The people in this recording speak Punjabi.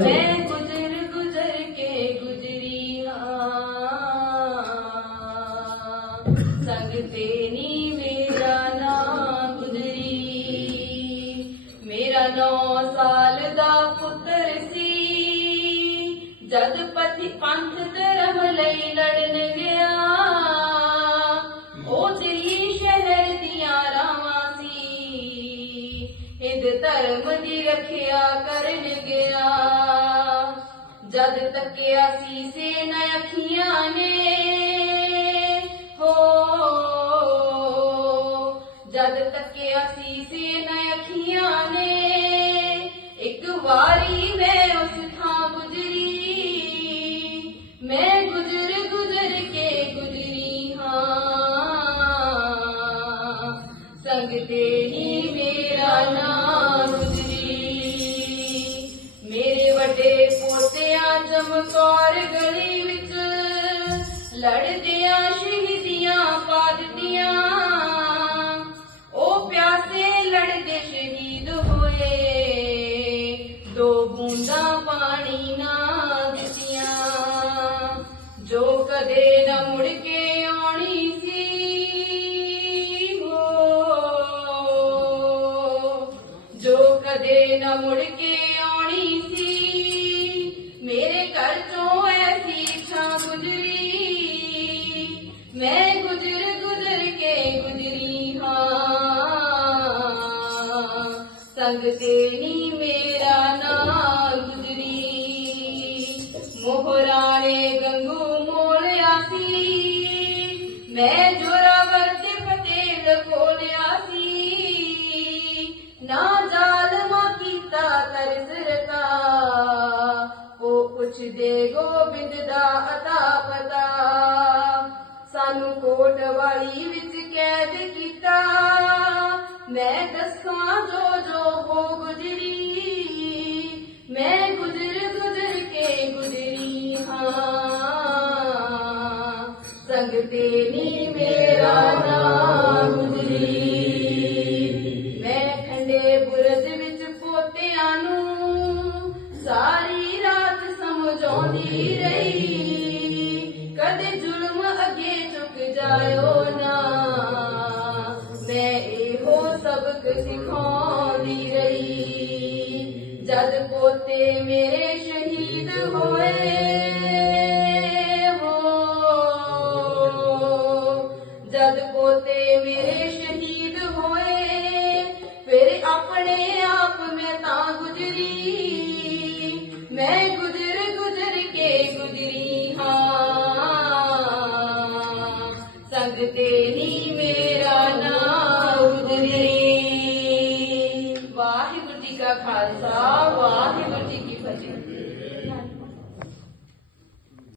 ਮੈਂ ਗੁਜ਼ਰ ਗੁਜ਼ਰ ਕੇ ਗੁਜ਼ਰੀ ਹਾਂ ਸੰਗ ਤੇ ਨੀ ਮੇਰਾ ਨਾ ਗੁਜ਼ਰੀ। ਮੇਰਾ 9 ਸਾਲ ਦਾ ਪੁੱਤਰ ਸੀ। ਜਦ ਪਤੀ ਪੰਥ ਧਰਮ ਲਈ ਲੜਨ ਗਿਆ ਉਹ ਦਿੱਲੀ ਧਰਮ ਦੀ ਰੱਖਿਆ ਕਰਨ ਗਿਆ। ਜਦ ਤੱਕਿਆ ਸੀ ਸੇਨਾ ਅੱਖੀਆਂ ਨੇ, ਹੋ, ਜਦ ਤੱਕਿਆ ਸੀ ਸੇਨਾ ਅੱਖੀਆਂ ਨੇ ਲੜਦਿਆਂ ਸ਼ਹੀਦੀਆਂ ਪਾ ਦਿੱਤੀਆਂ। ਉਹ ਪਿਆਸੇ ਲੜਦੇ ਸ਼ਹੀਦ ਹੋਏ। ਦੋ ਬੂੰਦਾਂ ਪਾਣੀ ਨਾ ਦਿੱਤੀਆਂ। ਜੋ ਕਦੇ ਨਾ ਮੁੜ ਕੇ ਆਉਣੀ ਸੀ, ਹੋ। ਜੋ ਕਦੇ ਨਾ ਮੁੜ ਕੇ ਆਉਣੀ ਸੰਗ ਤੇ ਮੇਰਾ ਨਾਂ ਗੁਜ਼ਰੀ। ਮੋਹਰਾਣੇ ਗੰਗੂ ਮੋਲਿਆ ਸੀ ਮੈਂ ਜੋਰਾਵਰ ਤੇ ਪਟੇਲ ਕੋਲਿਆ ਸੀ ਨਾ ਜ਼ਾਲਮਾ ਕੀਤਾ ਤਰਸ ਰਤਾ ਉਹ ਪੁੱਛਦੇ ਗੋਬਿੰਦ ਦਾ ਅਤਾ ਪਤਾ। ਸਾਨੂੰ ਕੋਟ ਵਾਲੀ ਵਿੱਚ ਕੈਦ ਕੀਤਾ ਸੰਗ ਤੇ ਨੀ ਮੇਰਾ ਨਾਮ ਗੁਜ਼ਰੀ ਮੈਂ ਖੰਡੇ ਬੁਰਜ ਵਿੱਚ ਪੋਤਿਆਂ ਨੂੰ ਸਾਰੀ ਰਾਤ ਸਮਝਾਉਂਦੀ ਰਹੀ। ਕਦੇ ਜ਼ੁਲਮ ਅੱਗੇ ਝੁਕ ਜਾਇਓ ਨਾ। ਮੈਂ ਇਹੋ ਸਬਕ ਸਿਖਾਉਂਦੀ ਰਹੀ। ਜਦ ਪੋਤੇ ਮੇਰੇ ਸ਼ਹੀਦ ਹੋਏ ਪੋਤੇ ਮੇਰੇ ਸ਼ਹੀਦ ਹੋਏ। ਫਿਰ ਆਪਣੇ ਆਪ ਮੈਂ ਤਾਂ ਗੁਜ਼ਰੀ। ਮੈਂ ਗੁਜ਼ਰ ਗੁਜ਼ਰ ਕੇ ਗੁਜ਼ਰੀ ਹਾਂ। ਸੰਗ ਤੇ ਮੇਰਾ ਨਾਮ ਗੁਜ਼ਰੀ ਵਾਹਿਗੁਰੂ ਜੀ ਕਾ ਖਾਲਸਾ, ਵਾਹਿਗੁਰੂ ਜੀ ਕੀ ਫਤਿਹ।